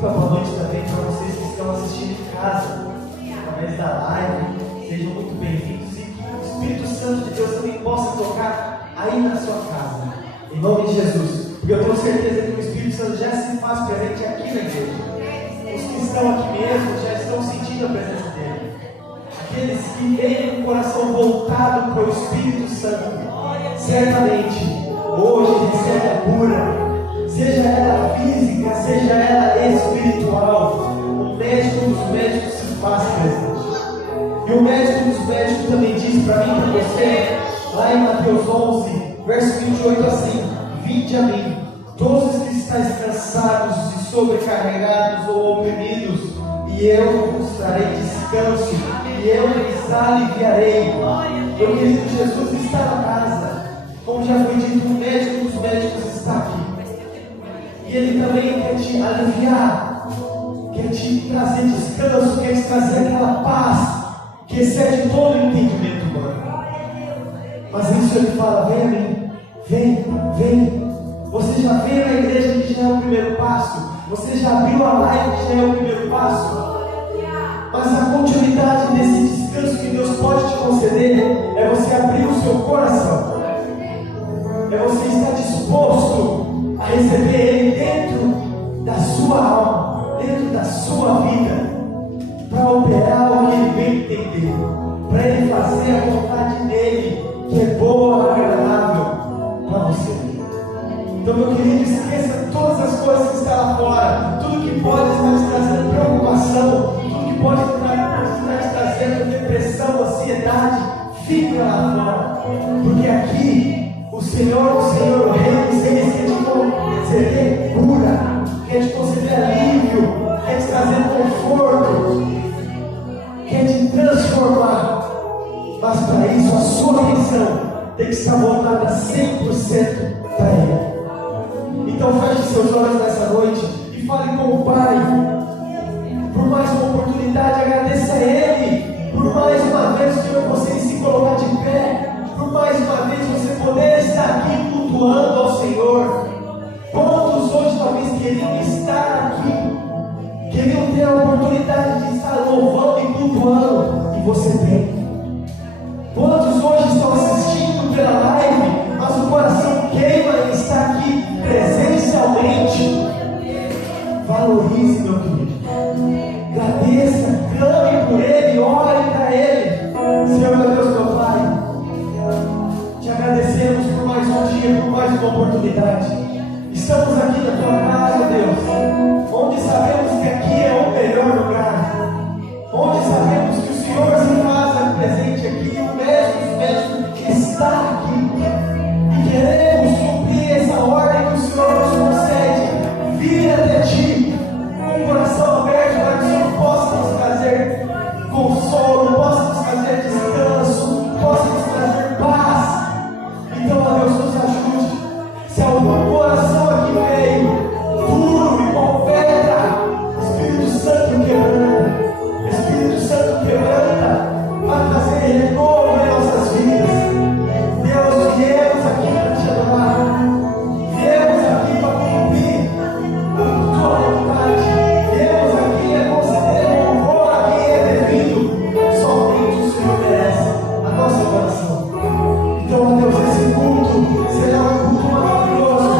Muito boa noite também para vocês que estão assistindo em casa, através da live. Sejam muito bem-vindos e que o Espírito Santo de Deus também possa tocar aí na sua casa, em nome de Jesus. Porque eu tenho certeza que o Espírito Santo já se faz presente aqui na igreja. Os que estão aqui mesmo já estão sentindo a presença dele. Aqueles que têm o coração voltado para o Espírito Santo, certamente hoje recebe a cura, seja ela física, seja ela espiritual. O médico dos médicos se faz presente. E o médico dos médicos também diz para mim e para você, lá em Mateus 11, verso 28 assim: vinde a mim, todos os que estáis cansados e sobrecarregados ou oprimidos, e eu vos trarei descanso, e eu lhes aliviarei. Meu querido, Jesus está na casa. Como já foi dito, o médico dos médicos está aqui. E Ele também quer te aliviar, quer te trazer descanso, quer te trazer aquela paz que excede todo o entendimento humano. Mas isso Ele fala: vem a mim, vem. Você já veio na igreja, que já é o primeiro passo. Você já abriu a live, que já é o primeiro passo. Mas a continuidade desse descanso que Deus pode te conceder é você abrir o seu coração. É você estar disposto a receber Ele dentro da sua alma, dentro da sua vida, para operar o que Ele bem entender, para Ele fazer a vontade dEle, que é boa, agradável para você. Então, meu querido, esqueça todas as coisas que estão lá fora, tudo que pode estar te trazendo preocupação, tudo que pode estar te trazendo depressão, ansiedade, fica lá fora, porque aqui o Senhor, o Rei dos Reis, quer te conceder cura, quer te conceder alívio, quer te trazer conforto, quer te transformar. Mas para isso a sua atenção tem que estar voltada 100% para Ele. Então feche seus olhos nessa noite e fale com o Pai. Por mais uma oportunidade, agradeça a Ele. Por mais uma vez que eu consiga se colocar de pé. Por mais uma vez você poder estar aqui cultuando ao Senhor. Quantos hoje talvez queriam estar aqui, queriam ter a oportunidade de estar louvando e cultuando, e você tem. Quantos hoje estão assistindo pela live, mas o coração queima em estar aqui presencialmente? Valorize, meu querido. Agradeça, clame por Ele, ore para Ele. Senhor, meu Deus, meu Pai, te agradecemos por mais um dia, por mais uma oportunidade. Estamos aqui na tua casa, Deus, onde sabemos que aqui é o melhor lugar, onde sabemos que o Senhor se faz presente aqui, o médico está aqui, e queremos cumprir essa ordem que o Senhor nos concede, vir até Ti, com o coração aberto, para que o Senhor possa nos trazer consolo, possa nos trazer descanso, possa nos trazer paz. Então, ó Deus, nos ajude. Se algum coração aqui veio duro e com pedra, Espírito Santo quebranta, vai trazer renovo em nossas vidas. Deus, viemos aqui para te adorar, viemos aqui para cumprir a tua vontade, viemos aqui a conceder louvor a quem é devido, somente o Senhor merece a nossa oração. Então, ó Deus, esse culto será um culto maravilhoso,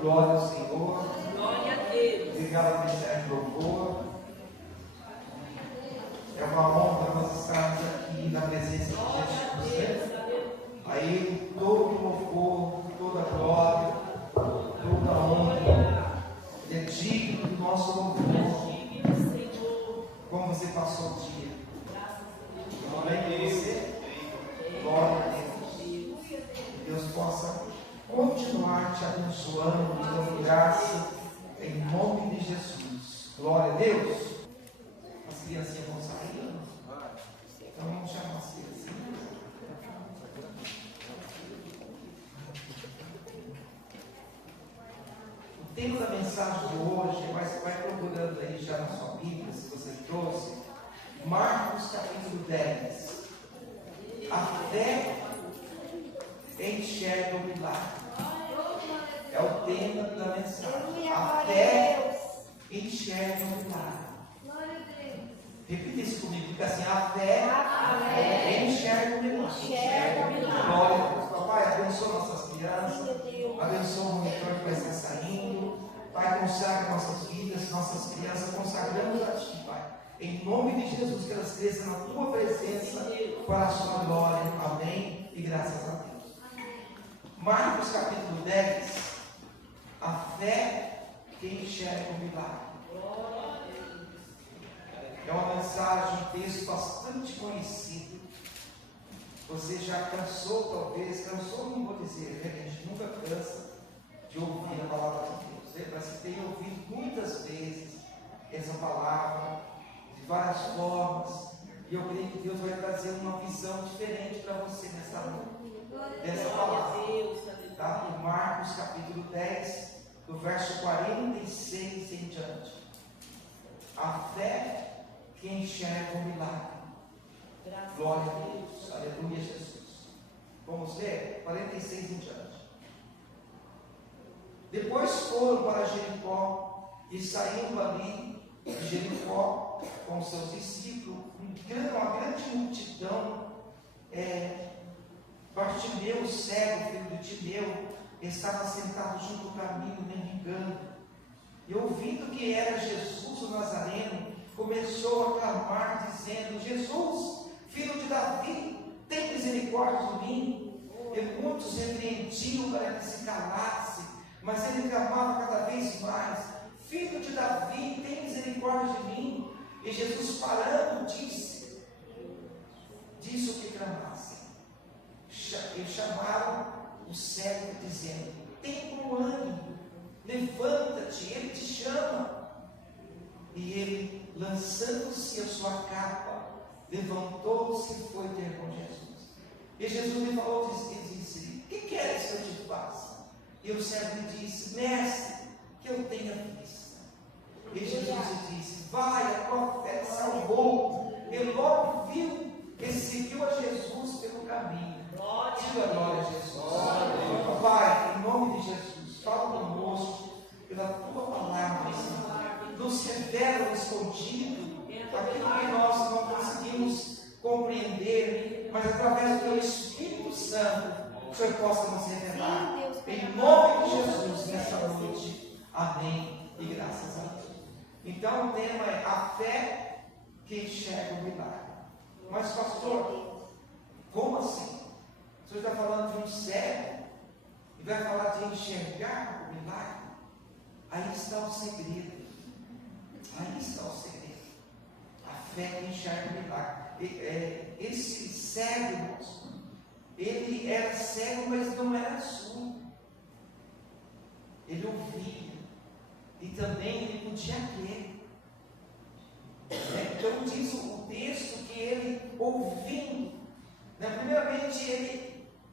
glória ao Senhor. Glória a Deus. Obrigado, ministério de louvor. É uma honra nós estarmos aqui na presença de Jesus. Aí todo louvor, toda glória, toda honra é digno do nosso louvor. Como você passou o dia? Glória a Deus. Glória a Deus. Que Deus possa continuar te abençoando, te dando graça, em nome de Jesus. Glória a Deus. As criancinhas vão sair. Então vamos chamar as criancinhas. O tema da mensagem de hoje, vai procurando aí já na sua Bíblia, se você trouxe, Marcos capítulo 10. A fé enxerga o milagre. É o tema da mensagem. A fé enxerga o milagre. Repita isso comigo, fica assim: a fé enxerga o milagre. Glória a Deus. Papai, abençoa nossas crianças, abençoa o monitor que vai estar saindo. Pai, consagra nossas vidas, nossas crianças, consagramos a Ti, Pai. Em nome de Jesus, que elas cresçam na Tua presença, para a Sua glória. Amém. E graças a Deus. Marcos capítulo 10. A fé que enxerga o milagre. É uma mensagem, um texto bastante conhecido. Você já cansou, talvez, não vou dizer, né? A gente nunca cansa de ouvir a palavra de Deus. Você tem ouvido muitas vezes essa palavra, de várias formas, e eu creio que Deus vai trazer uma visão diferente para você nessa noite, dessa palavra. Tá? Em Marcos capítulo 10, do verso 46 em diante. A fé que enxerga o milagre. Glória a Deus. Aleluia, Jesus. Vamos ler? 46 em diante. Depois foram para Jericó e saindo ali de Jericó com seus discípulos, uma grande multidão. Bartimeu, cego, filho de Timeu, estava sentado junto ao caminho, mendigando. E ouvindo que era Jesus o Nazareno, começou a clamar, dizendo: Jesus, filho de Davi, tem misericórdia de mim. E muitos repreendiam para que se calasse, mas ele clamava cada vez mais: Filho de Davi, tem misericórdia de mim. E Jesus, parando, disse o que clamasse. E chamaram o cego, dizendo: tem bom ânimo, levanta-te, ele te chama. E ele, lançando-se a sua capa, levantou-se e foi ter com Jesus. E Jesus lhe falou e disse: que queres que eu te faça? E o cego lhe disse: Mestre, que eu tenha vista. E Jesus lhe disse: vai, a tua fé te salvou. Ele logo viu e seguiu a Jesus pelo caminho. Diga glória a Jesus. Pai, em nome de Jesus, fala conosco pela tua palavra, Senhor. Nos revela o escondido, aquilo que nós não conseguimos compreender, mas através do teu Espírito Santo, o Senhor possa nos revelar. Em nome de Jesus, nessa noite. Amém. E graças a Deus. Então o tema é a fé que enxerga o milagre. Mas pastor, como assim? O senhor está falando de um cego e vai falar de enxergar o milagre? Aí está o segredo. Aí está o segredo. A fé que enxerga o milagre. Esse cego, irmãos, ele era cego, mas não era surdo. Ele ouvia. E também ele podia crer. Então diz o texto que ele ouvindo, primeiramente ele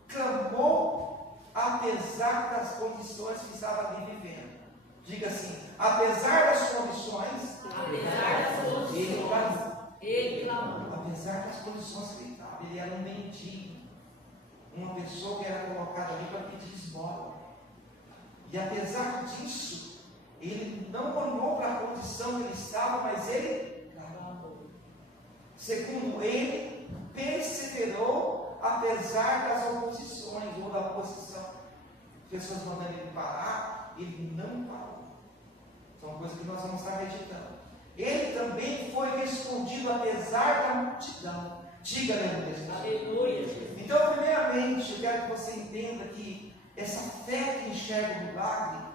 clamou apesar das condições que estava ali vivendo. Diga assim: apesar das condições, ele clamou. Apesar das condições que ele estava, ele era um mendigo, uma pessoa que era colocada ali para pedir esmola. E apesar disso, ele não olhou para a condição que ele estava, mas ele clamou. Segundo ele, perseverou apesar das oposições ou da oposição. Pessoas mandando ele parar, ele não parou. São coisas que nós vamos estar meditando. Ele também foi respondido apesar da multidão. Diga, aleluia. Então, primeiramente, eu quero que você entenda que essa fé que enxerga o milagre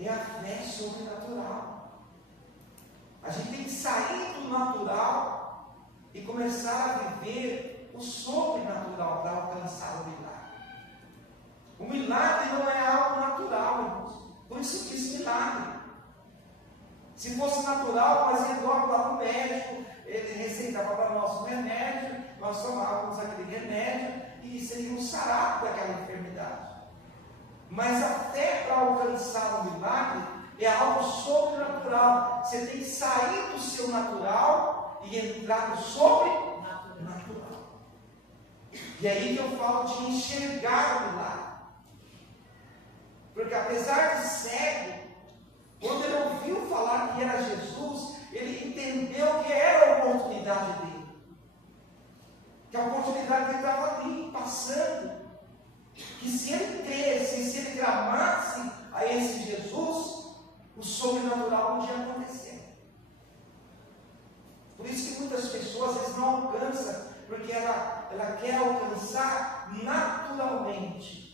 é a fé sobrenatural. A gente tem que sair do natural e começar a viver o sobrenatural para alcançar o milagre. O milagre não é algo natural, irmãos. Por isso que diz milagre. Se fosse natural, nós íamos logo lá no médico, ele receitava para nós um remédio, nós tomávamos aquele remédio e seríamos sarados daquela enfermidade. Mas a fé para alcançar o milagre é algo sobrenatural. Você tem que sair do seu natural e entrar no sobrenatural. E aí que eu falo de enxergar o milagre. Porque apesar de cego, quando ele ouviu falar que era Jesus, ele entendeu que era a oportunidade dele. Que a oportunidade dele estava ali, passando. Que se ele cresce, se ele clamasse a esse Jesus, o sobrenatural podia acontecer. Por isso que muitas pessoas às vezes não alcançam, porque ela quer alcançar naturalmente.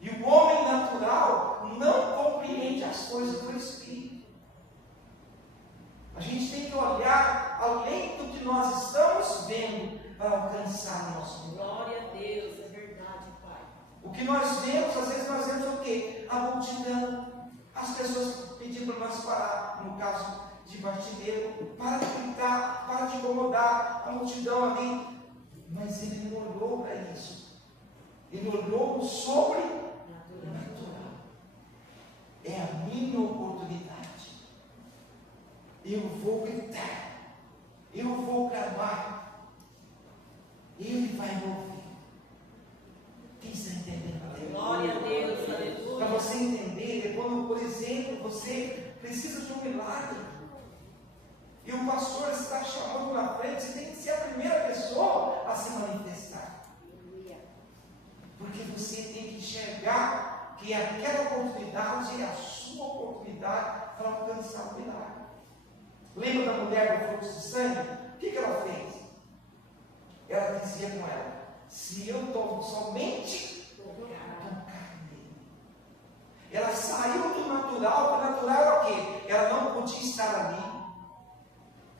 E o homem natural não compreende as coisas do Espírito. A gente tem que olhar além do que nós estamos vendo para alcançar o nosso milagre. Glória a Deus, é verdade, Pai. O que nós vemos, às vezes nós vemos o quê? A multidão. As pessoas pedindo para nós parar, no caso de Bartimeio, para de gritar, para de incomodar a multidão ali. Mas ele não olhou para isso. Ele olhou sobre natural. É a minha oportunidade. Eu vou gritar. Eu vou clamar. Ele vai me ouvir. Quem está entendendo? Glória a Deus, aleluia. Para você entender, é quando, por exemplo, você precisa de um milagre. E o pastor está chamando na frente, você tem que ser a primeira pessoa a se manifestar. Porque você tem que enxergar que aquela oportunidade é a sua oportunidade para alcançar o milagre. Lembra da mulher do fluxo de sangue? O que ela fez? Ela dizia com ela: se eu somente tocar nele. Ela saiu do natural, porque o natural era o quê? Ela não podia estar ali.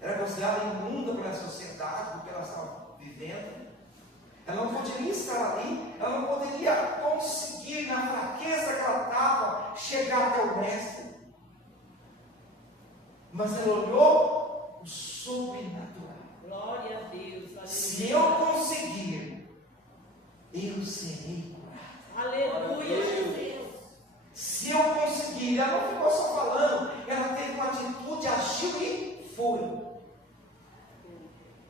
Era considerada imunda pela sociedade, porque ela estava vivendo. Ela não poderia estar ali, ela não poderia conseguir, na fraqueza que ela estava, chegar até o mestre. Mas ela olhou o sobrenatural. Glória a Deus, aleluia. Se eu conseguir, eu serei curado. Aleluia, Jesus. Se eu conseguir, ela não ficou só falando, ela teve uma atitude, agiu e foi.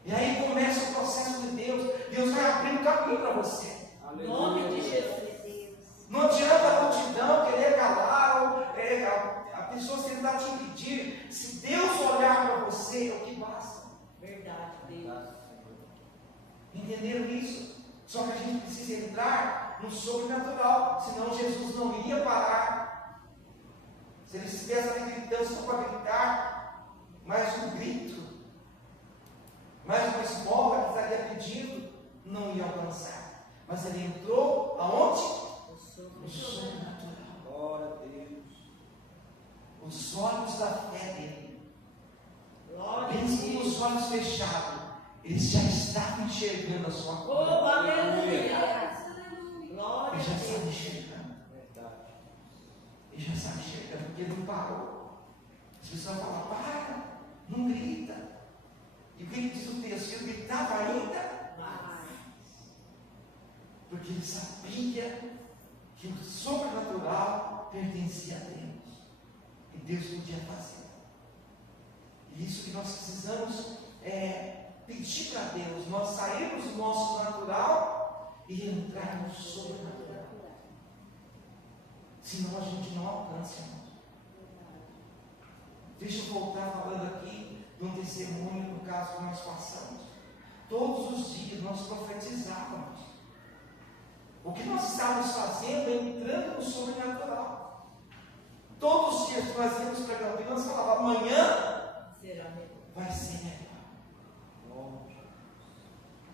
E aí começa o processo de Deus. Deus vai abrir o caminho para você. Em nome de Jesus. Não adianta a multidão querer calar, ou a pessoa tentar te impedir. Se Deus olhar para você, é o que basta. Verdade, Deus. Entenderam isso? Só que a gente precisa entrar no sobrenatural, senão Jesus não iria parar. Se ele estivesse ali gritando só para gritar, mais um grito, mais uma esmola que estaria pedindo, não ia alcançar. Mas ele entrou aonde? No sobrenatural. Glória a Deus. Os olhos da fé dele. Glória a Mesmo com Deus. os olhos fechados, ele já estava enxergando a sua Oh, cura. aleluia. Glória Ele a já estava Deus. enxergando. Verdade. Ele já estava enxergando, porque ele não parou. As pessoas falam: para, não grita. E o que diz o texto? Ele gritava ainda mais. Porque ele sabia que o sobrenatural pertencia a Deus. E Deus podia fazer. E isso que nós precisamos pedir para Deus. Nós sairmos do nosso natural e entrar no sobrenatural. Senão a gente não alcança, irmãos. Deixa eu voltar falando aqui de um testemunho no caso que nós passamos. Todos os dias nós profetizávamos. O que nós estávamos fazendo é entrando no sobrenatural. Todos os dias que nós íamos para Campinas, nós falávamos, amanhã Será melhor. vai ser melhor.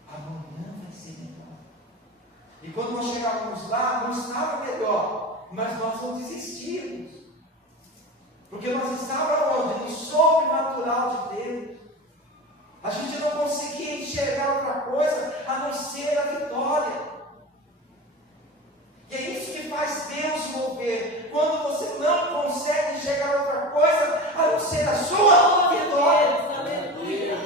Amanhã vai ser melhor. E quando nós chegávamos lá, não estava melhor, mas nós não desistíamos. Porque nós estávamos onde? No sobrenatural de Deus. A gente não conseguia enxergar outra coisa a não ser a vitória. E é isso que faz Deus mover. Quando você não consegue enxergar outra coisa a não ser a sua vitória. Aleluia.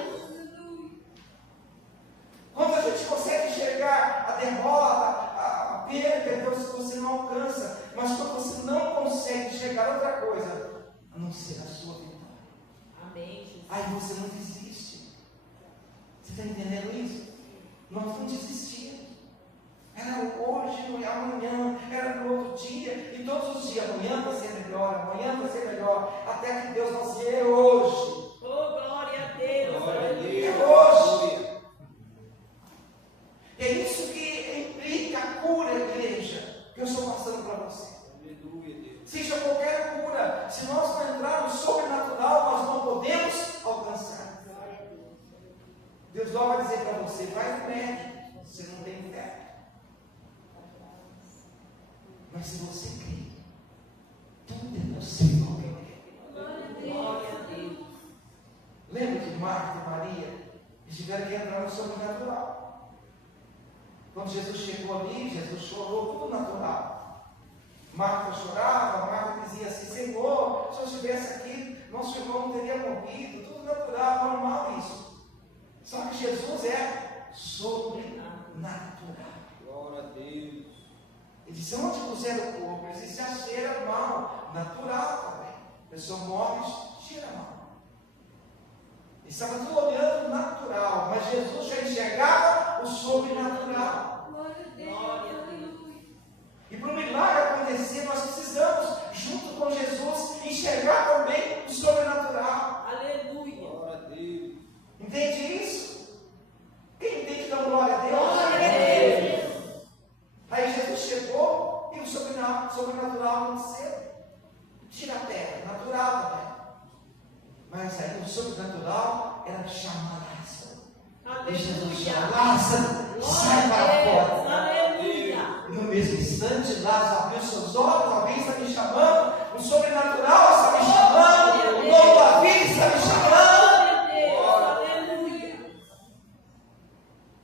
Quando a gente consegue enxergar a derrota, a perda, então você não alcança. Mas quando você não consegue enxergar outra coisa a não ser a sua vitória, Amém, Jesus. aí você não desiste. Você está entendendo isso? Nós não desistimos. Era hoje, amanhã, era no outro dia, e todos os dias, amanhã vai ser melhor, amanhã vai ser melhor, até que Deus nos dê hoje. Oh, glória a Deus. Glória a Aleluia. É hoje. É isso que implica a cura, igreja, que eu estou passando para você. Aleluia, Deus. Seja qualquer cura, se nós não entrarmos no sobrenatural, nós não podemos alcançar. Deus logo vai dizer para você, vai no médico, você não tem fé. Mas se você crê, tudo é possível ao que crê. Glória a Deus. Lembra de Marta e Maria? Eles tiveram que entrar no sobrenatural. Quando Jesus chegou ali, Jesus chorou, tudo natural. Marta chorava, Marta dizia assim, Senhor, se eu estivesse aqui, nosso irmão não teria morrido, tudo natural, normal isso. Só que Jesus é sobrenatural. Glória a Deus. Ele disse, onde puseram o corpo? Ele disse, já cheira mal, natural também. A pessoa morre, cheira mal. Ele estava tudo olhando natural, mas Jesus já enxergava o sobrenatural. Glória a Deus. E para o milagre acontecer, nós precisamos, junto com Jesus, enxergar também o sobrenatural. Aleluia. Glória a Deus. Entende isso? Quem entende, dá glória a Deus? Glória a Deus. Aí Jesus chegou e o sobrenatural aconteceu. Tira a terra, natural também. Mas aí o sobrenatural era chamar Lázaro. E Jesus chama Lázaro, sai para fora. Aleluia. E no mesmo instante, Lázaro abriu seus olhos, alguém está me chamando, o sobrenatural está me chamando, o dono da vida está me chamando. Glória a Deus. Aleluia.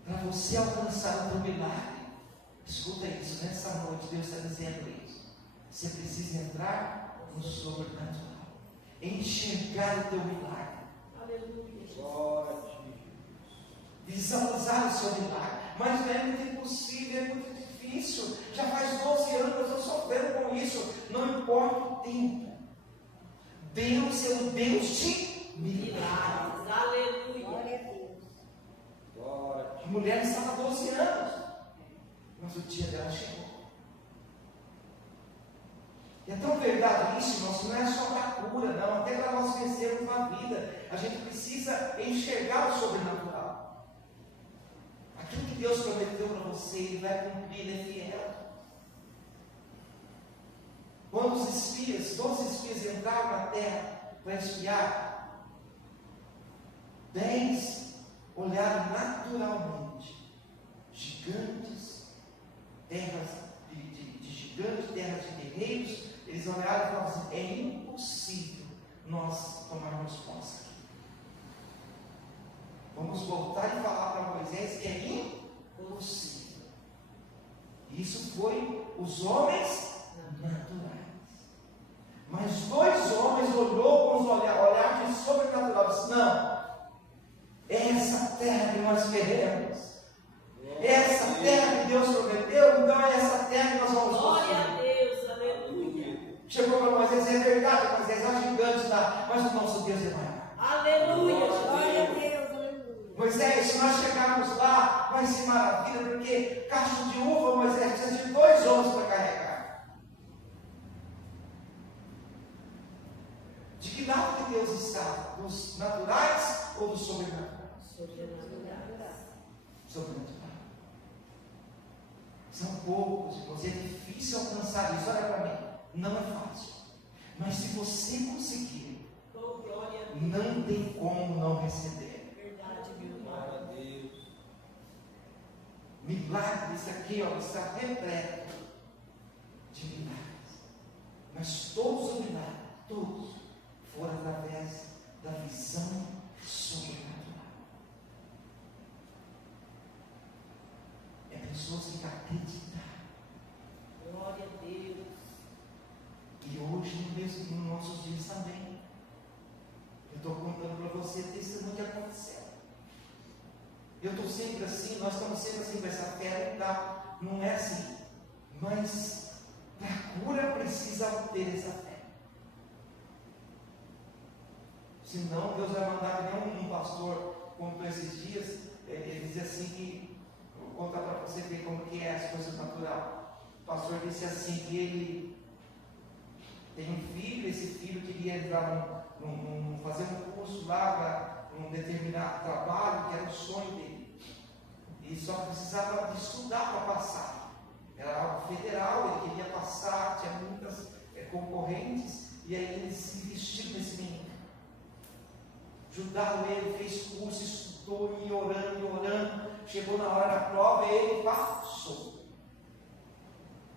Para você alcançar o teu milagre, escuta isso, nessa noite Deus está dizendo isso. Você precisa entrar no sobrenatural, enxergar o teu milagre, Aleluia. Glória a Deus. visualizar o seu milagre. Mas não é muito impossível, é muito difícil. Já faz 12 anos que eu estou sofrendo com isso. Não importa o tempo. Deus é um Deus de milagres. Milagres. Aleluia. Glória a A mulher estava há 12 anos, mas o dia dela chegou. E é tão verdade isso, irmãos, que não é só para cura, não. Até para nós vencermos na vida, a gente precisa enxergar o sobrenatural. Aquilo que Deus prometeu para você, Ele vai cumprir, Ele é fiel. Quando os espias, 12 espias entraram na terra para espiar, 10 olharam naturalmente, gigantes, terras de gigantes, terras de guerreiros. Eles olharam e falaram assim, é impossível nós tomarmos posse aqui. Vamos voltar e falar para Moisés que é impossível. Isso foi os homens naturais. Mas 2 homens olhou com os olhares sobrenaturais. Disse, não, essa terra que nós queremos, essa terra que Deus prometeu, então é essa terra que nós vamos Glória construir. a Deus. Aleluia. Chegou para Moisés, é verdade, Moisés, há gigantes lá, mas o nosso Deus é maior. Aleluia. Glória a Deus. Aleluia. Moisés, se nós chegarmos lá, vai ser maravilha, porque cacho de uva, Moisés, precisa de 2 homens para carregar. De que lado que Deus está? Dos naturais ou dos sobrenaturais? Sobrenatural. Sobrenatural. São poucos, irmãos, é difícil alcançar isso. Olha para mim, não é fácil. Mas se você conseguir, Oh, glória a Deus. não tem como não receber. Verdade, meu Glória Pai. a Deus. Milagres aqui, ó, está repleto de milagres. Mas todos os milagres, todos, foram através da visão sobrenatural. É pessoas que acreditam. Glória a Deus. E hoje, mesmo nos nossos dias também, eu estou contando para você testemunho que aconteceu. Eu estou sempre assim, nós estamos sempre assim com essa fé, tá? Não é assim. Mas para cura precisa ter essa fé. Senão Deus vai mandar, nem um pastor contou esses dias, ele dizia assim que, vou contar para você ver como que é as coisas naturais. O pastor disse assim que ele tem um filho, esse filho queria entrar fazer um curso lá para um determinado trabalho, que era o sonho dele. E só precisava de estudar para passar. Era algo federal, ele queria passar, tinha muitas concorrentes, e aí ele se investiu nesse menino. Ajudaram ele, fez curso, estudou, e orando. Chegou na hora da prova e ele passou.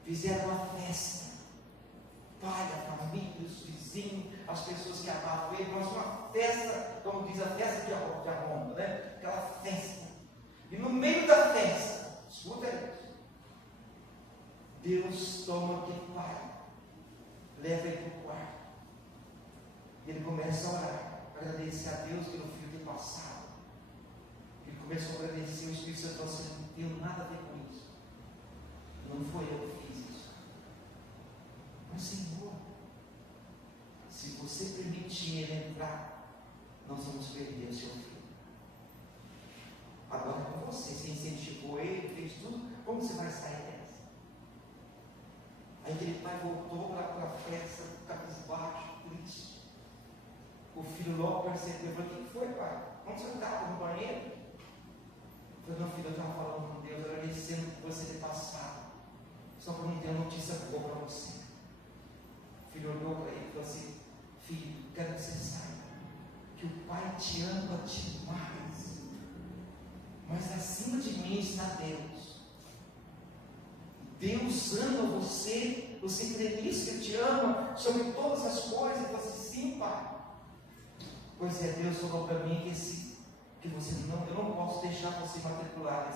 Fizeram uma festa. Pai, a família, os vizinhos, as pessoas que amavam ele, mas uma festa, como diz a festa de Arromba, né? Aquela festa. E no meio da festa, escuta isso, Deus toma aquele pai, leva ele para o quarto, e ele começa a orar, agradecer a Deus pelo filho ter passado. Ele começou a agradecer, o Espírito Santo falou assim: não tenho nada a ver com isso, não foi eu que fiz isso. Mas Senhor, se você permitir ele entrar, nós vamos perder o seu filho. Agora é com você, você incentivou ele, fez tudo, como você vai sair dessa? Aí aquele pai voltou para a festa, cabisbaixo, triste. O filho logo percebeu, falou: o que foi, pai? Onde você estava? No banheiro? Eu falei: não, filho, eu estava falando com Deus, agradecendo por você ter passado, só para não ter uma notícia boa para você. O filho olhou para ele e falou assim: filho, quero que você saiba que o Pai te ama demais, mas acima de mim está Deus. Deus ama você, você crê nisso, que Ele te ama sobre todas as coisas. E você: sim, Pai. Pois é, Deus falou para mim que você não, eu não posso deixar você matricular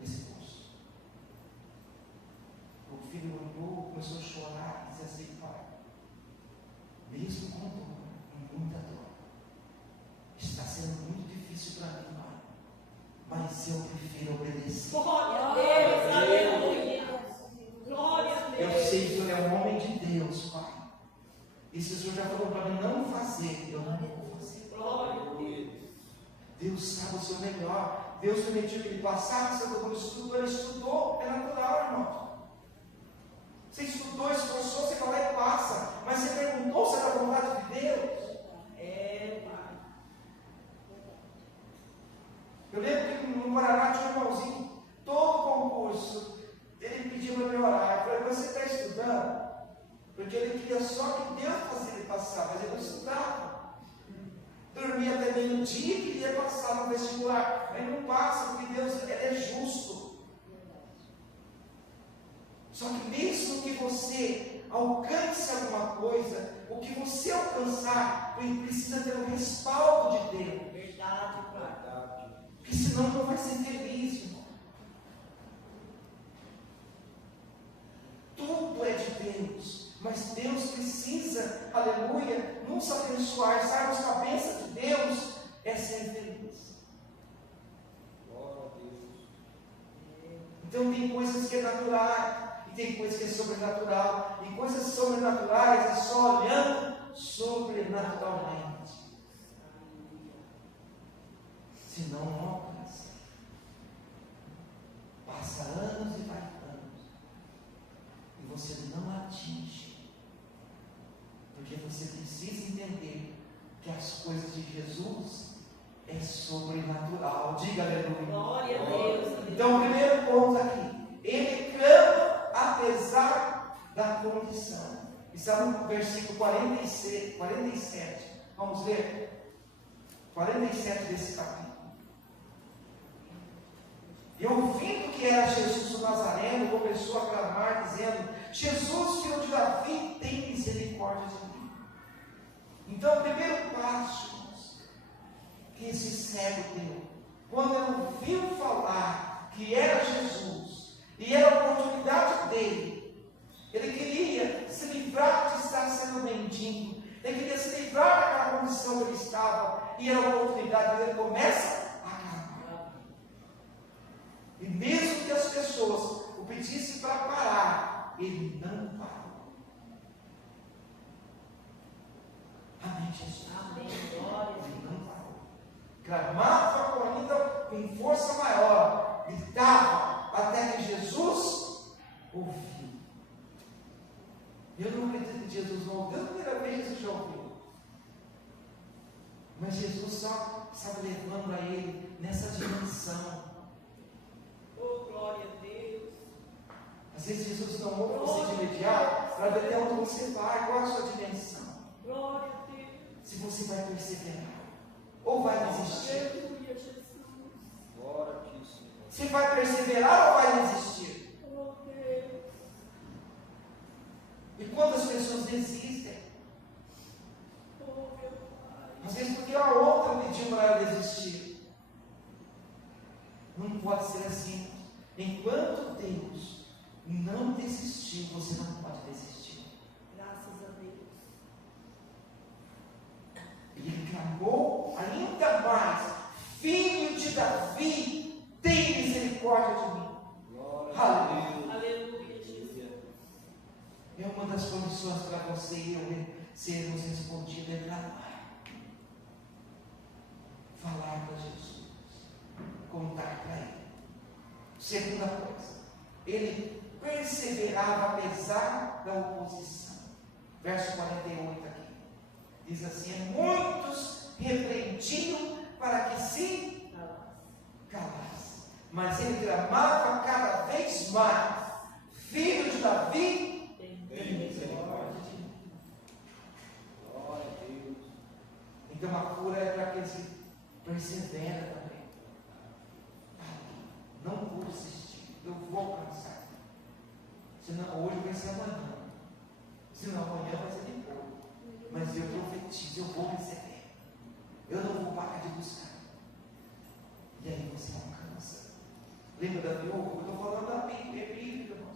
nesse curso. O filho olhou, começou a chorar e disse assim: pai, mesmo com dor, com muita dor, está sendo muito difícil para mim, pai, mas eu prefiro obedecer. Glória a Deus, aleluia. Glória a Deus. Eu sei que o Senhor é um homem de Deus, pai. E se o Senhor já falou para mim não fazer, eu não vou fazer. Glória a Deus. Deus sabe o seu melhor. Deus permitiu que ele passasse, quando ele estudou, é natural, irmão. Você estudou, esforçou, você vai lá e passa. Mas você perguntou se era a vontade de Deus? É, pai. Eu lembro que no Paraná tinha um irmãozinho, todo concurso, ele pediu para me orar. Eu falei: você está estudando? Porque ele queria só que Deus fazia ele passar, mas ele não estudava. Dormia até meio-dia e queria passar no vestibular. Mas não passa, porque Deus ele é justo. Só que mesmo que você alcance alguma coisa, o que você alcançar, ele precisa ter o respaldo de Deus. Verdade, pai. Verdade. Porque senão não vai ser feliz, irmão. Tudo é de Deus. Mas Deus precisa, aleluia, nos abençoar. Saibamos que a bênção de Deus é ser feliz. Glória a Deus. Então tem coisas que é natural e tem coisas que é sobrenatural. E coisas sobrenaturais é só olhando sobrenaturalmente. Senão não alcança. Passa anos e vai anos. E você não atinge. Porque você precisa entender que as coisas de Jesus é sobrenatural. Diga aleluia. Glória a Deus. Então, o primeiro ponto aqui, ele dimensão. Está no versículo 47. Vamos ler? 47 desse capítulo. E ouvindo que era Jesus o Nazareno, começou a clamar, dizendo: Jesus, filho de Davi, tem misericórdia de mim. Então, o primeiro passo, irmãos, que esse cego deu, quando ele ouviu falar que era Jesus, e era a oportunidade dele, ele queria se livrar de estar sendo mendigo, ele queria se livrar daquela condição que ele estava, e era a oportunidade dele, começa a clamar. E mesmo que as pessoas o pedissem para parar, ele não parou. Amém, Jesus. Amém. Glória a Ele Deus. não parou. Clamava ainda com força maior, gritava até que Jesus ouviu. Eu não acredito que Jesus não ouviu. Desde a primeira vez Jesus já ouviu. Mas Jesus só estava levando a ele nessa dimensão. Oh, glória a Deus. Às vezes Jesus não ouve você de imediato para ver até onde você vai, qual é a sua dimensão. Glória a Deus. Se você vai perseverar ou vai desistir. Aleluia, Jesus. Glória a ti, Senhor. Se vai perseverar ou vai desistir. Oh, Deus. E quantas pessoas desistem? Oh, meu Pai. Às vezes porque a outra pediu para ela desistir. Não pode ser assim. Enquanto Deus não desistiu, você não pode desistir. Graças a Deus. E ele clamou ainda mais: Filho de Davi, tem misericórdia de mim. Glória Aleluia. a Deus. Aleluia, Jesus. É uma das condições para você e eu sermos respondidos é clamar. Falar para Jesus. Contar para Ele. Segunda coisa, ele perseverava apesar da oposição. Verso 48 aqui. Diz assim: muitos repreendiam para que se calasse. Mas ele clamava cada vez mais: Filho de Davi, tem misericórdia de mim. Glória a Deus. Então a cura é para aqueles que perseveram também. Não vou desistir, eu vou alcançar. Senão hoje vai ser amanhã. Senão amanhã vai ser depois. Mas eu profetizo, eu vou receber. Eu não vou parar de buscar. E aí você alcança. Lembra da viúva? Eu estou falando da Bíblia, irmão.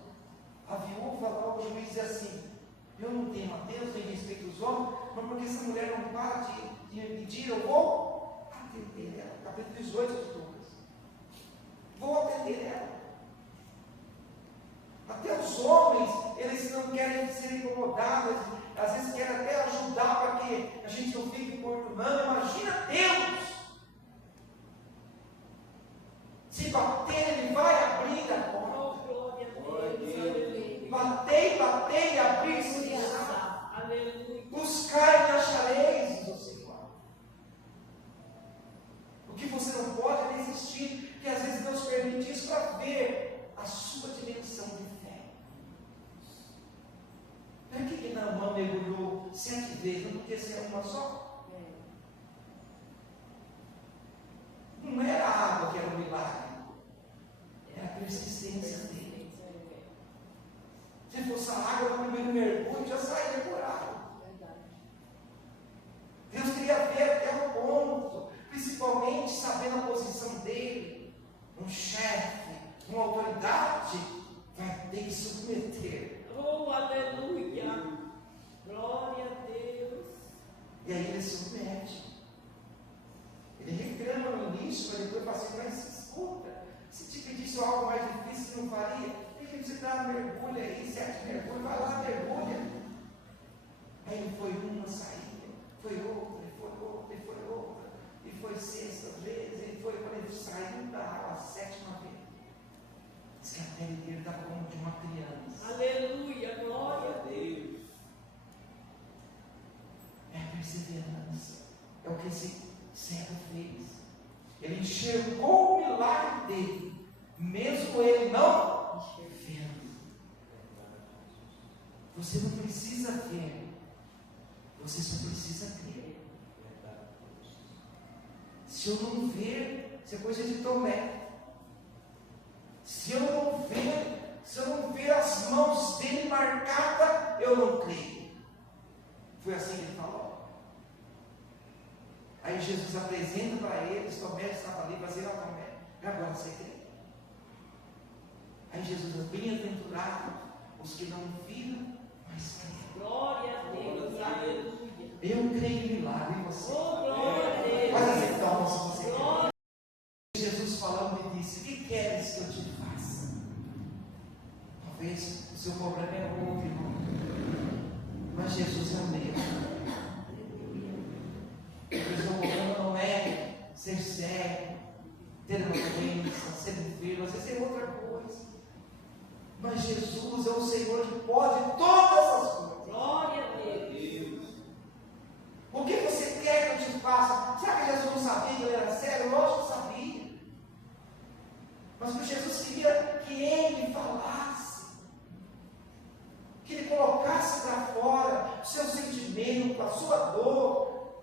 A viúva lá, o juiz diz assim: eu não temo a Deus nem respeito os homens, mas porque essa mulher não para de me pedir, eu vou atender ela. Capítulo 18 de Lucas. Vou atender ela. Até os homens, eles não querem ser incomodados, às vezes querem até ajudar para que a gente não fique importunando. Imagina Deus! Se bater, Ele vai abrir a porta. Oh, glória a Deus. Aleluia. Batei, abrir-se. Aleluia. Buscai e achareis, diz o Senhor. O que você não pode é desistir, porque às vezes Deus permite isso para ver a sua dimensão de fé. Por que Naamã mergulhou 7 vezes? Não podia ser uma só? Não era a água que era o milagre, era a persistência dele. Se fosse a água no primeiro mergulho, já sairia curado. Deus queria ver até o ponto, principalmente sabendo a posição dele. Um chefe, uma autoridade, vai ter que submeter. Oh, aleluia. Glória a Deus. E aí ele submete. Ele reclama no início, mas depois fala assim: mas escuta, se te pedisse algo mais difícil, você não faria? Por que você dá mergulho aí, 7 mergulhos? Vai lá, mergulha. Aí não foi uma saída, foi outra, e foi outra, e foi outra, e foi 6ª vez, e foi quando ele saiu da água a 7ª vez. Diz que a pele dele estava como de uma criança. Aleluia. Glória a Deus. É a perseverança. É o que esse cego fez. Ele enxergou o milagre dele, mesmo ele não vendo. Você não precisa ver, você só precisa crer. Se eu não ver, isso é coisa de Tomé. Se eu não ver as mãos dele marcadas, eu não creio. Foi assim que ele falou. Aí Jesus apresenta para eles, Tomé estava ali, fazendo a Tomé. Agora você crê. Aí Jesus diz, bem-aventurado os que não viram, mas creram. Glória a Deus, aleluia. Eu creio em milagre em você. Oh, glória a Deus. Faz as palmas se você Glória. quer. Jesus falando me disse, o que queres que eu te faça? Talvez o seu problema é outro, irmão. Mas Jesus é o mesmo. O seu problema não é ser cego, ter uma doença, ser enfermo, às vezes é outra coisa. Mas Jesus é o Senhor que pode todas as coisas. Glória a Deus. O que você quer que eu te faça? Será que Jesus não sabia que ele era cego? Lógico que sabia. Mas que Jesus queria que ele falasse, que ele colocasse para fora o seu sentimento, a sua dor.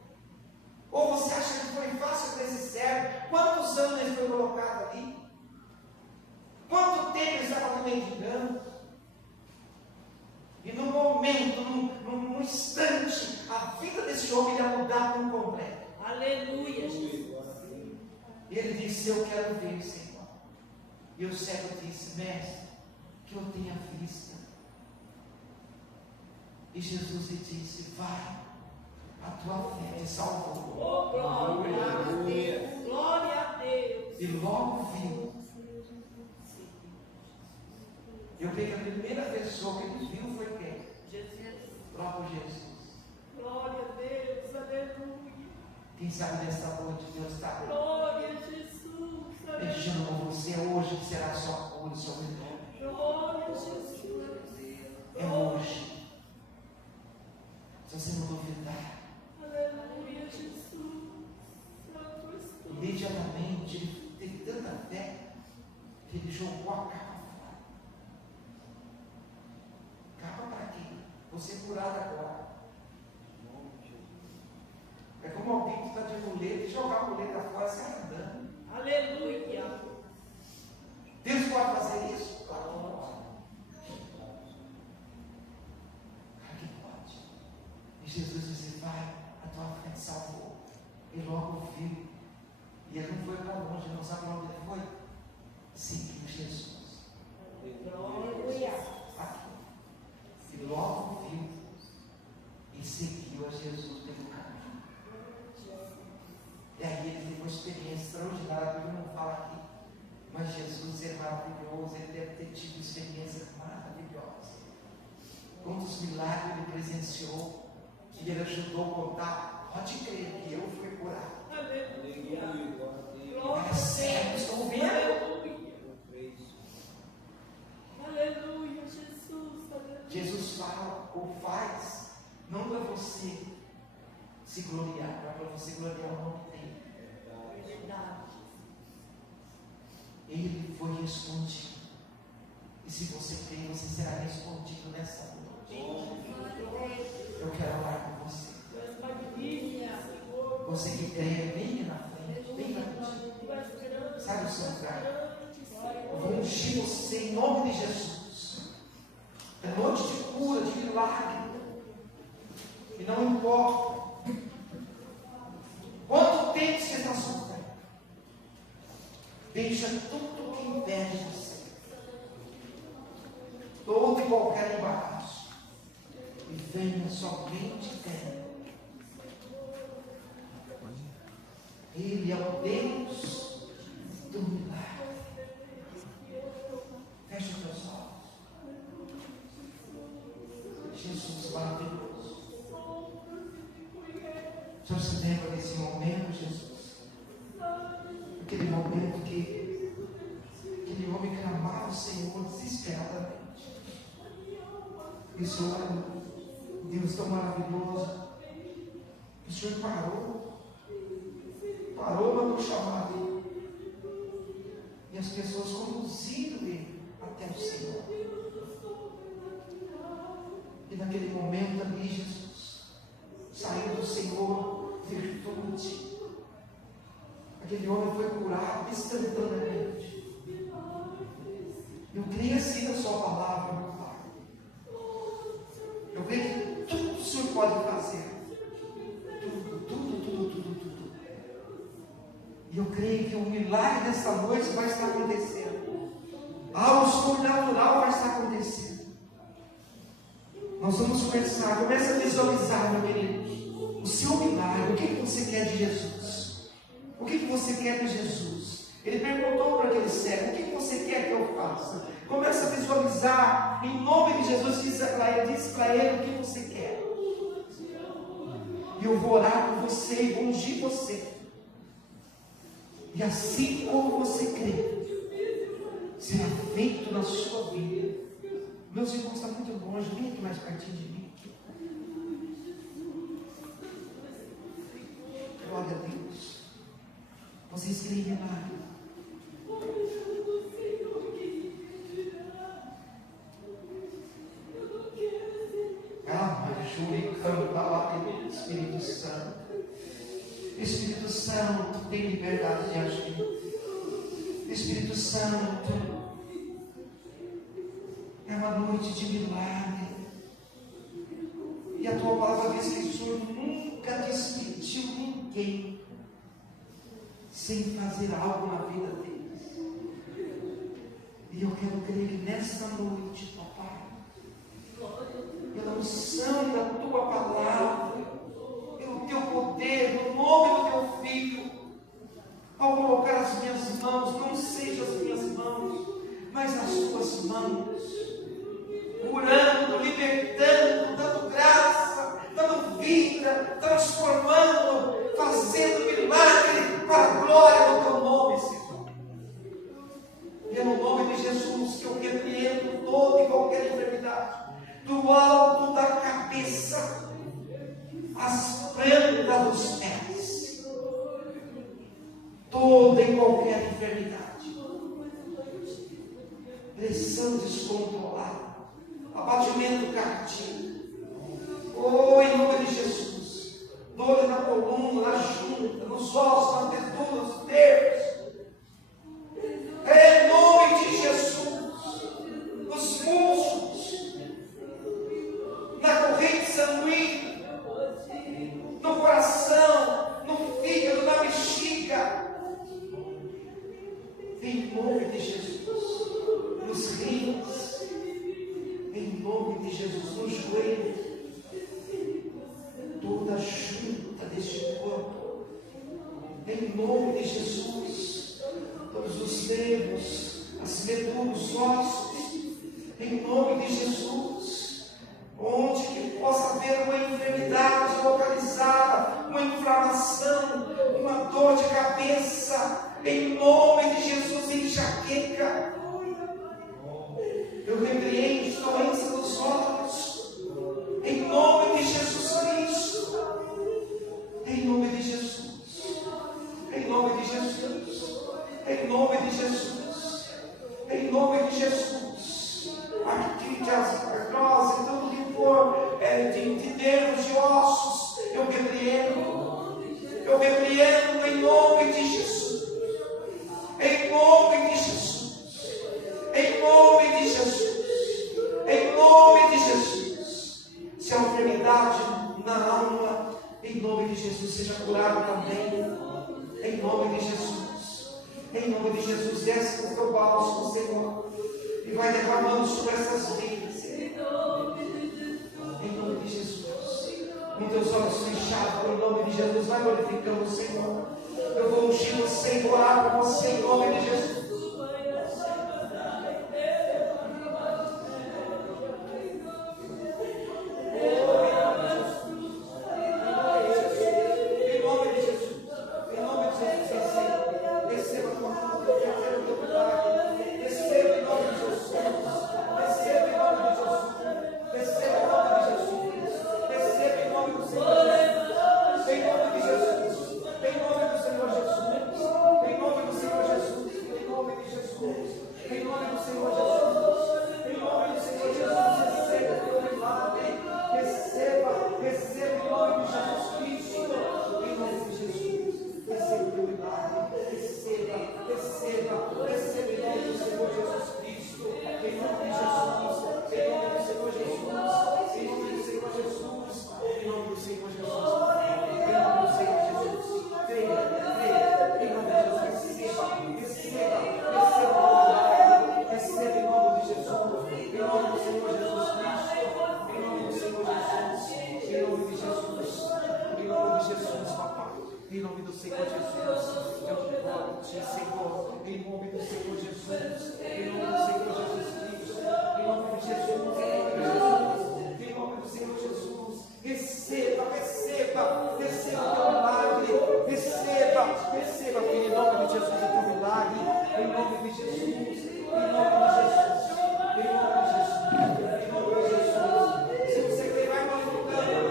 Ou você acha que foi fácil para esse servo? Quantos anos ele foi colocado ali? Quanto tempo ele estava mendigando? E num momento, num instante, a vida desse homem ia mudar por completo. Aleluia, Jesus. E ele disse, eu quero ver, Senhor. E o cego disse, mestre, que eu tenha vista. E Jesus lhe disse, vai, a tua fé te salvou. Oh, glória a Deus. Glória a Deus. E logo viu. Eu creio que a primeira pessoa que ele viu foi quem? Jesus. O próprio Jesus. Glória a Deus. Aleluia. Quem sabe nesta noite Deus está Glória a Jesus. Aleluia. mexendo com você hoje, que será a sua cura, o seu milagre. Glória a Jesus. É hoje. Se você não duvidar, Aleluia, Jesus. Santo Espírito. imediatamente ele teve tanta fé que ele jogou a capa fora. Capa para quê? Você é curado agora. É como alguém que está de muleta e jogar a muleta fora e sai andando. Aleluia. Deus pode fazer isso? Claro que pode. Claro que pode. E Jesus disse, vai, a tua fé te salvou. E logo viu. E ele não foi para longe, não sabe onde ele foi? Seguiu Jesus. Glória. Aqui. E logo viu. E seguiu a Jesus pelo caminho. E aí ele teve uma experiência extraordinária, que eu não falo aqui. Mas Jesus é maravilhoso, ele deve ter tido experiências maravilhosas. Quantos milagres ele presenciou, que ele ajudou a contar. Pode crer que eu fui curado. Aleluia. Olha, cego, estão vendo? Aleluia. Aleluia, Jesus. Aleluia. Jesus fala ou faz, não para você se gloriar, mas para você gloriar o nome dele. Verdade. Ele foi respondido. E se você crer, você será respondido nessa noite. Eu quero orar com você. Tu és magnífico, Senhor. Você que crê, vem aqui na frente, vem na frente. Tu és grande. Sai do seu lugar. Grande, Senhor. Eu vou ungir você em nome de Jesus. É noite de cura, de milagre. E não importa quanto tempo você está sofrendo. Deixa tudo que impede você. Todo e qualquer embaraço. E venha somente dele. Ele é o Deus do milagre. Feche os teus olhos. Jesus maravilhoso. O Senhor se lembra desse momento, Jesus? Aquele momento que aquele homem clamava ao Senhor desesperadamente. E o Senhor, Deus tão maravilhoso, o Senhor parou, mandou chamar ele. E as pessoas conduziram ele até o Senhor. E naquele momento ali, Jesus, saiu do Senhor virtude. Aquele homem foi curado instantaneamente. Eu creio assim na sua palavra, meu Pai. Eu creio que tudo o Senhor pode fazer. Tudo. E eu creio que o milagre desta noite vai estar acontecendo. Algo sobrenatural vai estar acontecendo. Nós vamos começar. Começa a visualizar, meu querido, o seu milagre. O que você quer de Jesus? O que você quer de Jesus? Ele perguntou para aquele cego: o que você quer que eu faça? Começa a visualizar, em nome de Jesus. Disse para ele o que você quer. E eu vou orar por você e vou ungir você. E assim como você crê, será feito na sua vida. Meus irmãos estão muito longe, vem aqui mais pertinho de mim. Glória a Deus. Vocês creem em milagre? Espírito Santo. Espírito Santo, tem liberdade de agir. Espírito Santo, é uma noite de milagre. E a tua palavra diz que o Senhor nunca despediu ninguém sem fazer algo na vida deles. E eu quero crer que nesta noite, papai, pela unção da tua palavra, pelo teu poder, no nome do teu Filho, ao colocar as minhas mãos, não sejam as minhas mãos, mas as tuas mãos, curando, libertando, dando graça, dando vida, transformando, fazendo milagre para a glória do teu nome, Senhor. E é no nome de Jesus que eu repreendo toda e qualquer enfermidade, do alto da cabeça às plantas dos pés, toda e qualquer enfermidade, pressão descontrolada, abatimento cardíaco, em nome de Jesus, dor na coluna, na junta, nos ossos, na textura, nos nervos, em nome de Jesus, nos músculos, na corrente sanguínea, no coração, no fígado, na bexiga, em nome de Jesus, nos rins, em nome de Jesus, nos joelhos, toda a junta deste corpo, em nome de Jesus, todos os nervos, as medulas, os ossos, em nome de Jesus, onde que possa haver uma enfermidade localizada, uma inflamação, uma dor de cabeça, em nome de Jesus, enxaqueca, eu repreendo a doença dos olhos, em nome de Jesus Cristo, em nome de Jesus, em nome de Jesus, em nome de Jesus, em nome de Jesus, artrite, artrose, tudo que for de nervos, de ossos, eu repreendo em nome de Jesus, em nome de Jesus, em nome de Jesus, em nome de Jesus. Se há enfermidade na alma, em nome de Jesus, seja curado também, em nome de Jesus, em nome de Jesus. Desce com o teu bálsamo, Senhor, e vai derramando sobre essas vidas, em nome de Jesus. Com teus olhos fechados, em nome de Jesus, vai glorificando o Senhor. Eu vou ungir você e vou orar por você, em nome de Jesus. do Senhor Jesus. Eu glória a Ti, Senhor, em nome do Senhor Jesus, em nome do Senhor Jesus Cristo, em nome de Jesus, em nome do Senhor Jesus. Receba, receba, receba o teu milagre, receba, receba, Filho, em nome de Jesus, o teu milagre, em nome de Jesus, em nome de Jesus, em nome de Jesus, em nome de Jesus. Se você quer, vai glorificando a Ele,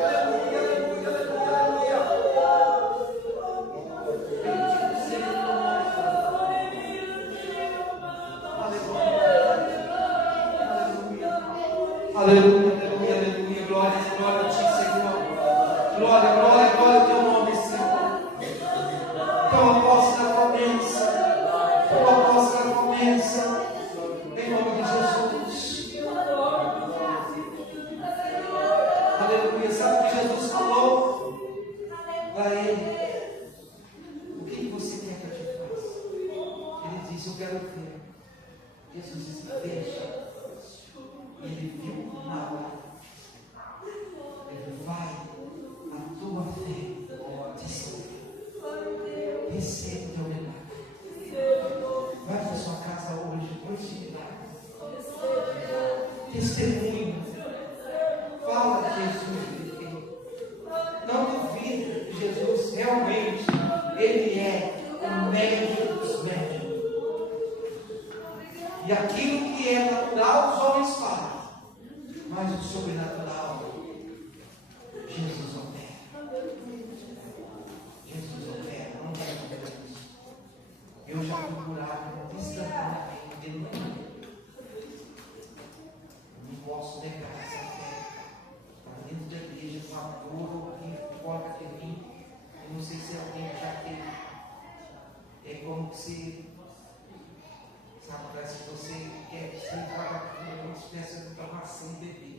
aleluia, aleluia, aleluia. Bendito seja o teu nome, aleluia, aleluia, aleluia, glória, glória a Ti, Senhor, glória, glória, glória ao Teu nome, Senhor. Toma posse da Tua bênção, toma posse da Tua bênção, em nome de Jesus. Aleluia. Sabe o que Jesus falou para ele? O que você quer que eu te faça? Ele disse: eu quero ver. Jesus disse: veja. E ele viu na hora. Ele vai, a tua fé te salva. Receba o teu milagre. Vai para a sua casa hoje com esse milagre. Testemunho. Fala de Jesus que ele fez. Não duvide que Jesus realmente, Ele é o médico dos médicos. E aquilo que é natural, os homens fazem. Mas o sobrenatural, Jesus opera. Jesus opera, não tem como isso. Eu já fui curado instantaneamente dentro da minha vida. Não posso negar essa fé. Está dentro da igreja, com a dor que fora de mim. Eu não sei se alguém já teve. É como se, sabe, parece que você quer sentar uma espécie de tomação de bebê.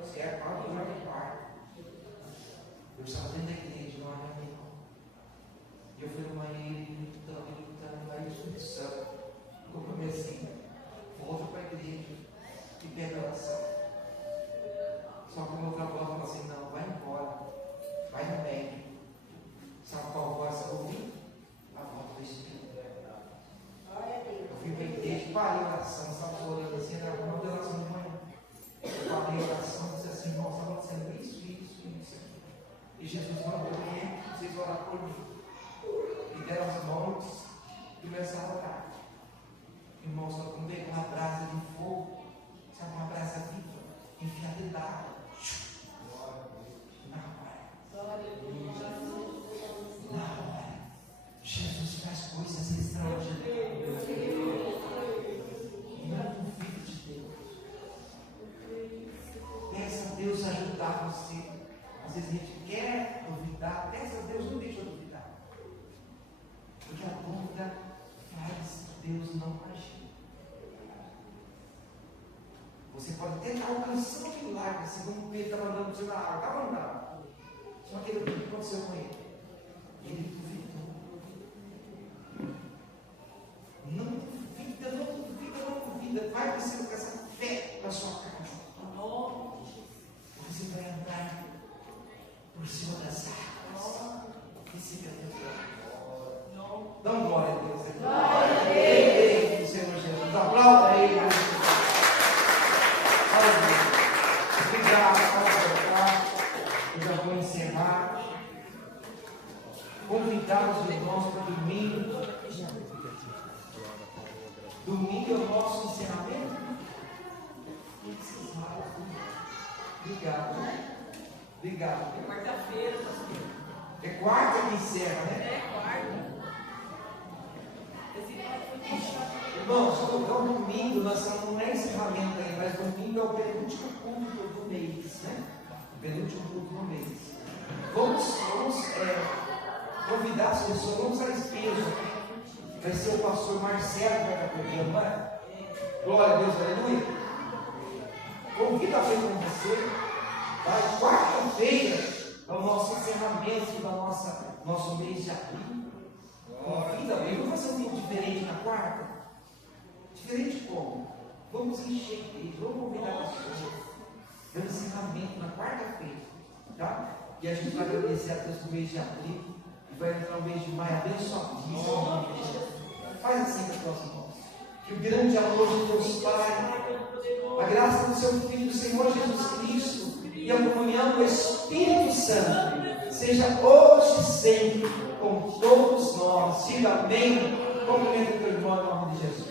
Você é a dor do quarto. Eu estava dentro da igreja, não era meu. E eu fui no banheiro, lutando, aí o Espírito Santo ficou para mim assim: volta para a igreja e pega a oração. Só que o meu trabalho falou assim: não, vai embora, vai no médico. Sabe qual voz eu ouvi? A voz do Espírito. Eu fui para a igreja, parei a oração, estava orando assim, era uma oração de manhã. Eu parei a oração e disse assim: irmão, está acontecendo isso. E Jesus mandou vocês orar por mim. E deram as mãos e começaram a orar. Irmãos, eu contei com uma brasa de fogo, sabe, uma brasa viva, enfiada de água. Na hora. Na hora. Jesus faz coisas extraordinárias. Não duvide de Deus. Peça a Deus ajudar você. Às vezes a gente quer duvidar, peça a Deus, não deixa eu duvidar. Porque a dúvida faz Deus não agir. Você pode até estar alcançando um milagre, segundo Pedro está mandando você na água, está mandando. Só que o que aconteceu com ele? Ele duvidou. Não duvida, não duvida, não duvida. Vai você com essa fé na sua casa. Você vai andar por cima das águas. Receba a Deus. Dá um glória a Deus. Glória a Deus, Senhor Jesus. Aplauda Ele. Obrigado por voltar. Eu já vou encerrar. Convidar os irmãos para domingo. Domingo é o nosso encerramento. Obrigado. Obrigado. É quarta-feira, pastor. É quarta que encerra, né? É quarta. Irmãos, o domingo, não é encerramento ainda, mas domingo é o penúltimo culto do mês, né? O penúltimo culto do mês. Vamos convidar as pessoas, vamos usar esse peso. Vai ser o pastor Marcelo que vai estar pregando, não é? Glória a Deus, aleluia. Convida alguém com você. Tá? Quarta-feira é o nosso encerramento do nosso mês de abril. Convida alguém. Vamos fazer um pouco diferente na quarta? Diferente como? Vamos encher a igreja, vamos convidar as pessoas. É o encerramento na quarta-feira. Tá? E a gente vai agradecer a Deus no mês de abril. E vai entrar no mês de maio abençoadíssimo. Faz assim com as tuas mãos. Que o grande amor de Deus Pai, a graça do seu Filho, do Senhor Jesus Cristo, e a comunhão do Espírito Santo, seja hoje e sempre com todos nós. Diga amém. Cumprimento o teu irmão em nome de Jesus.